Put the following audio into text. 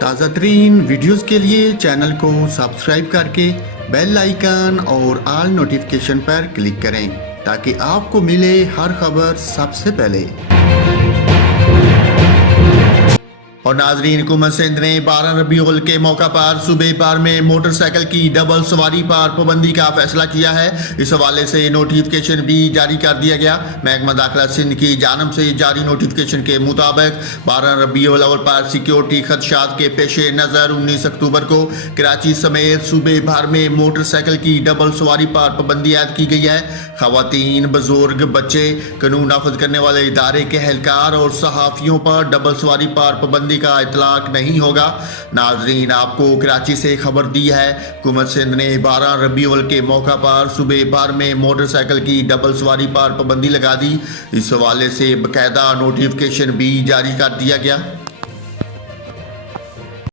تازہ ترین ویڈیوز کے لیے چینل کو سبسکرائب کر کے بیل آئیکن اور آل نوٹیفیکیشن پر کلک کریں تاکہ آپ کو ملے ہر خبر سب سے پہلے۔ اور ناظرین، حکومت سندھ نے 12 ربیع الاول کے موقع پر صوبے بھر میں موٹر سائیکل کی ڈبل سواری پر پابندی کا فیصلہ کیا ہے۔ اس حوالے سے نوٹیفیکیشن بھی جاری کر دیا گیا۔ محکمہ داخلہ سندھ کی جانب سے جاری نوٹیفیکیشن کے مطابق 12 ربیع الاول پر سیکیورٹی خدشات کے پیش نظر 19 اکتوبر کو کراچی سمیت صوبے بھر میں موٹر سائیکل کی ڈبل سواری پر پابندی عائد کی گئی ہے۔ خواتین، بزرگ، بچے، قانون نافذ کرنے والے ادارے کے اہلکار اور صحافیوں پر ڈبل سواری پر پابندی کا اطلاق نہیں ہوگا۔ ناظرین، آپ کو کراچی سے خبر دی ہے، حکومت سندھ نے 12 ربیع الاول کے موقع پر صوبے بھر میں موٹر سائیکل کی ڈبل سواری پر پابندی لگا دی۔ اس حوالے سے باقاعدہ نوٹیفیکیشن بھی جاری کر دیا گیا۔